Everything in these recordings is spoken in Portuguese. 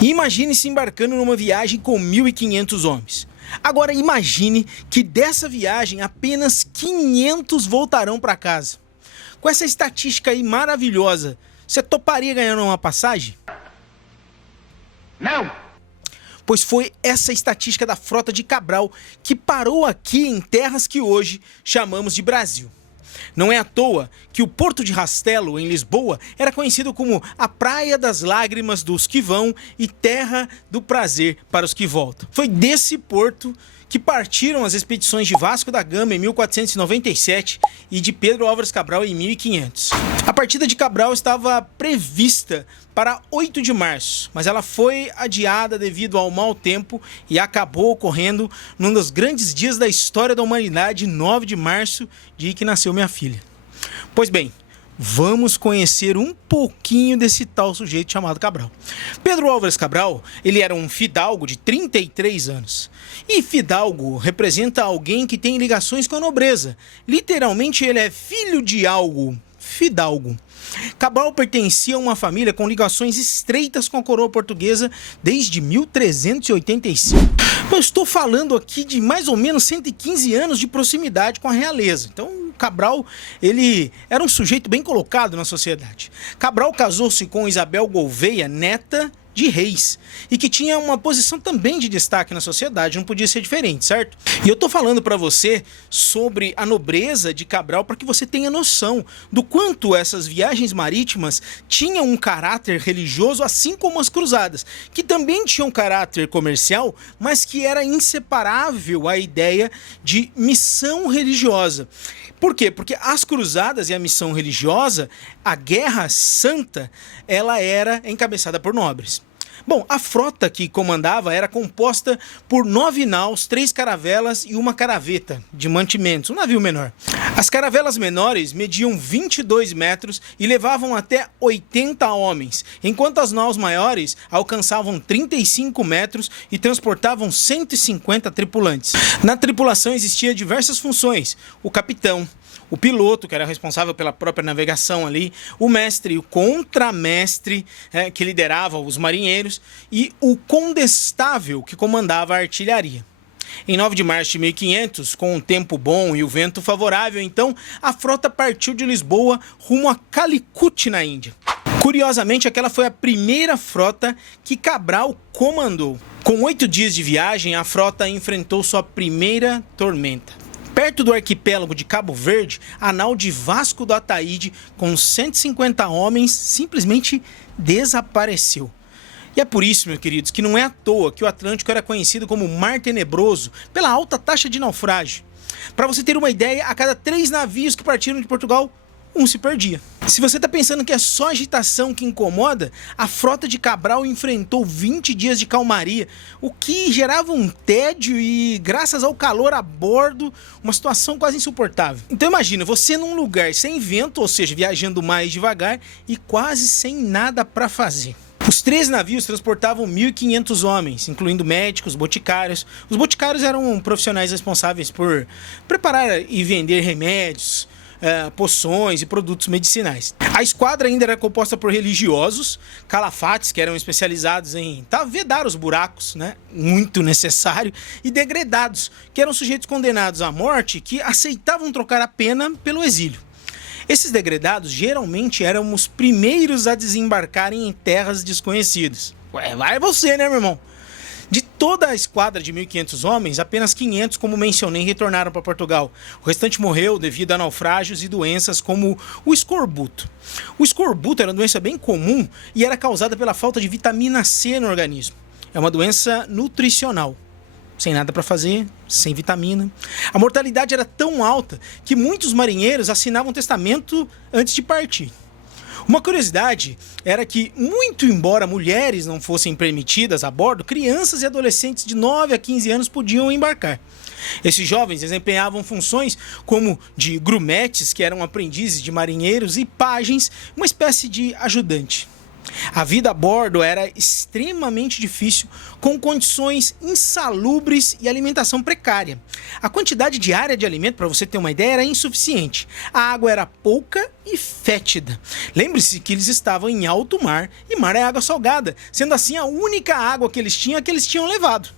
E imagine se embarcando numa viagem com 1.500 homens. Agora imagine que dessa viagem apenas 500 voltarão para casa. Com essa estatística aí maravilhosa, você toparia ganhando uma passagem? Não! Pois foi essa estatística da frota de Cabral que parou aqui em terras que hoje chamamos de Brasil. Não é à toa que o Porto de Rastelo, em Lisboa, era conhecido como a Praia das Lágrimas dos que vão e Terra do Prazer para os que voltam. Foi desse porto que partiram as expedições de Vasco da Gama em 1497 e de Pedro Álvares Cabral em 1500. A partida de Cabral estava prevista para 8 de março, mas ela foi adiada devido ao mau tempo e acabou ocorrendo num dos grandes dias da história da humanidade, 9 de março, dia que nasceu minha filha. Pois bem, vamos conhecer um pouquinho desse tal sujeito chamado Cabral. Pedro Álvares Cabral, ele era um fidalgo de 33 anos. E fidalgo representa alguém que tem ligações com a nobreza. Literalmente ele é filho de algo, fidalgo. Cabral pertencia a uma família com ligações estreitas com a coroa portuguesa desde 1385. Eu estou falando aqui de mais ou menos 115 anos de proximidade com a realeza. Então, Cabral, ele era um sujeito bem colocado na sociedade. Cabral casou-se com Isabel Gouveia, neta de reis, e que tinha uma posição também de destaque na sociedade, não podia ser diferente, certo? E eu tô falando para você sobre a nobreza de Cabral para que você tenha noção do quanto essas viagens marítimas tinham um caráter religioso, assim como as cruzadas, que também tinham um caráter comercial, mas que era inseparável a ideia de missão religiosa. Por quê? Porque as cruzadas e a missão religiosa, a guerra santa, ela era encabeçada por nobres. Bom, a frota que comandava era composta por 9 naus, 3 caravelas e uma caraveta de mantimentos, um navio menor. As caravelas menores mediam 22 metros e levavam até 80 homens, enquanto as naus maiores alcançavam 35 metros e transportavam 150 tripulantes. Na tripulação existiam diversas funções: o capitão, o piloto, que era responsável pela própria navegação ali, o mestre, o contramestre, que liderava os marinheiros, e o condestável, que comandava a artilharia. Em 9 de março de 1500, com um tempo bom e o vento favorável, então, a frota partiu de Lisboa rumo a Calicut, na Índia. Curiosamente, aquela foi a primeira frota que Cabral comandou. Com 8 dias de viagem, a frota enfrentou sua primeira tormenta. Perto do arquipélago de Cabo Verde, a nau de Vasco do Ataíde, com 150 homens, simplesmente desapareceu. E é por isso, meus queridos, que não é à toa que o Atlântico era conhecido como Mar Tenebroso, pela alta taxa de naufrágio. Para você ter uma ideia, a cada 3 navios que partiram de Portugal, um se perdia. Se você está pensando que é só agitação que incomoda, a frota de Cabral enfrentou 20 dias de calmaria, o que gerava um tédio e, graças ao calor a bordo, uma situação quase insuportável. Então imagina, você num lugar sem vento, ou seja, viajando mais devagar e quase sem nada para fazer. Os 3 navios transportavam 1.500 homens, incluindo médicos, boticários. Os boticários eram profissionais responsáveis por preparar e vender remédios, poções e produtos medicinais. A esquadra ainda era composta por religiosos, calafates, que eram especializados em vedar os buracos, né? Muito necessário, e degredados, que eram sujeitos condenados à morte que aceitavam trocar a pena pelo exílio. Esses degredados geralmente eram os primeiros a desembarcarem em terras desconhecidas. Vai você, né, meu irmão? De toda a esquadra de 1.500 homens, apenas 500, como mencionei, retornaram para Portugal. O restante morreu devido a naufrágios e doenças como o escorbuto. O escorbuto era uma doença bem comum e era causada pela falta de vitamina C no organismo. É uma doença nutricional. Sem nada para fazer, sem vitamina. A mortalidade era tão alta que muitos marinheiros assinavam testamento antes de partir. Uma curiosidade era que, muito embora mulheres não fossem permitidas a bordo, crianças e adolescentes de 9 a 15 anos podiam embarcar. Esses jovens desempenhavam funções como de grumetes, que eram aprendizes de marinheiros, e pajens, uma espécie de ajudante. A vida a bordo era extremamente difícil, com condições insalubres e alimentação precária. A quantidade diária de alimento, para você ter uma ideia, era insuficiente. A água era pouca e fétida. Lembre-se que eles estavam em alto mar e mar é água salgada, sendo assim a única água que eles tinham levado.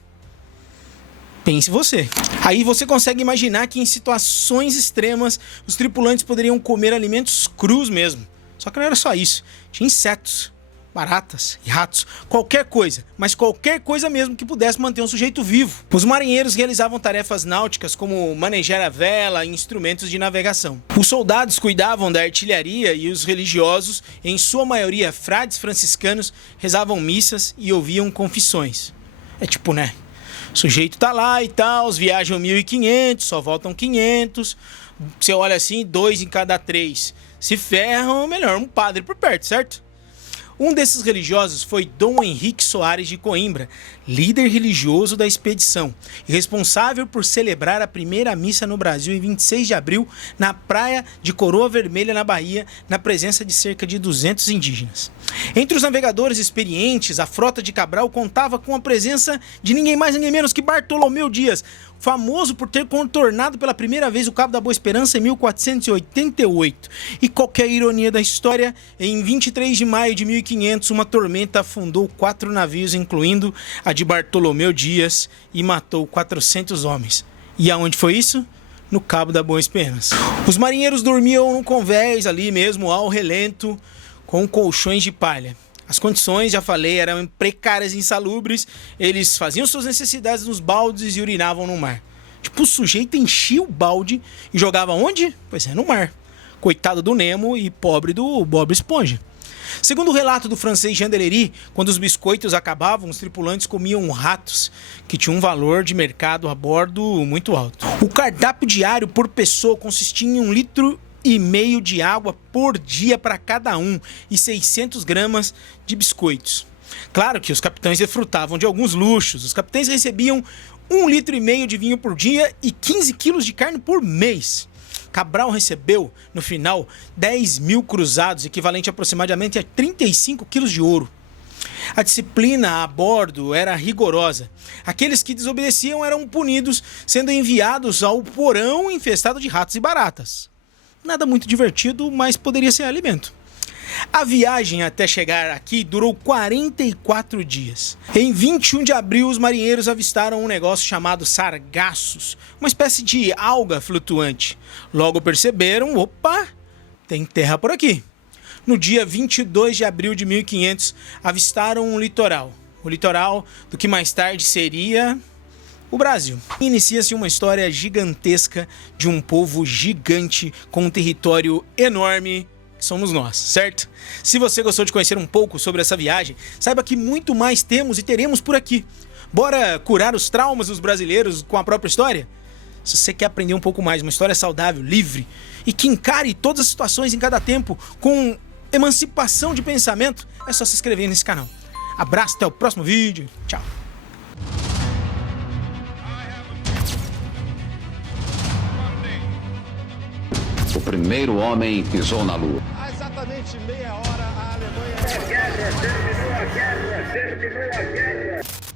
Pense você. Aí você consegue imaginar que em situações extremas os tripulantes poderiam comer alimentos crus mesmo. Só que não era só isso. Tinha insetos, baratas e ratos, qualquer coisa, mas qualquer coisa mesmo que pudesse manter um sujeito vivo. Os marinheiros realizavam tarefas náuticas como manejar a vela e instrumentos de navegação. Os soldados cuidavam da artilharia e os religiosos, em sua maioria frades franciscanos, rezavam missas e ouviam confissões. É tipo, né? O sujeito tá lá e tal, viajam 1.500, só voltam 500. Você olha assim, 2 em cada 3 se ferram, melhor um padre por perto, certo? Um desses religiosos foi Dom Henrique Soares de Coimbra, líder religioso da expedição e responsável por celebrar a primeira missa no Brasil em 26 de abril, na praia de Coroa Vermelha, na Bahia, na presença de cerca de 200 indígenas. Entre os navegadores experientes, a frota de Cabral contava com a presença de ninguém mais ninguém menos que Bartolomeu Dias, famoso por ter contornado pela primeira vez o Cabo da Boa Esperança em 1488. E qualquer ironia da história, em 23 de maio de 1500, uma tormenta afundou 4 navios, incluindo a de Bartolomeu Dias, e matou 400 homens. E aonde foi isso? No Cabo da Boa Esperança. Os marinheiros dormiam no convés ali mesmo, ao relento, com colchões de palha. As condições, já falei, eram precárias e insalubres. Eles faziam suas necessidades nos baldes e urinavam no mar. Tipo, o sujeito enchia o balde e jogava onde? Pois é, no mar. Coitado do Nemo e pobre do Bob Esponja. Segundo o relato do francês Jean Delery, quando os biscoitos acabavam, os tripulantes comiam ratos, que tinham um valor de mercado a bordo muito alto. O cardápio diário por pessoa consistia em 1,5 litro de água por dia para cada um e 600 gramas de biscoitos. Claro que os capitães desfrutavam de alguns luxos. Os capitães recebiam 1,5 litro de vinho por dia e 15 quilos de carne por mês. Cabral recebeu, no final, 10 mil cruzados, equivalente aproximadamente a 35 quilos de ouro. A disciplina a bordo era rigorosa. Aqueles que desobedeciam eram punidos, sendo enviados ao porão infestado de ratos e baratas. Nada muito divertido, mas poderia ser alimento. A viagem até chegar aqui durou 44 dias. Em 21 de abril, os marinheiros avistaram um negócio chamado sargassos, uma espécie de alga flutuante. Logo perceberam, opa, tem terra por aqui. No dia 22 de abril de 1500, avistaram um litoral. O litoral do que mais tarde seria o Brasil. Inicia-se uma história gigantesca de um povo gigante com um território enorme, que somos nós, certo? Se você gostou de conhecer um pouco sobre essa viagem, saiba que muito mais temos e teremos por aqui. Bora curar os traumas dos brasileiros com a própria história? Se você quer aprender um pouco mais, uma história saudável, livre, e que encare todas as situações em cada tempo com emancipação de pensamento, é só se inscrever nesse canal. Abraço, até o próximo vídeo. Tchau. O primeiro homem pisou na Lua. Há exatamente meia hora, a Alemanha... A guerra, terminou a guerra, terminou a guerra.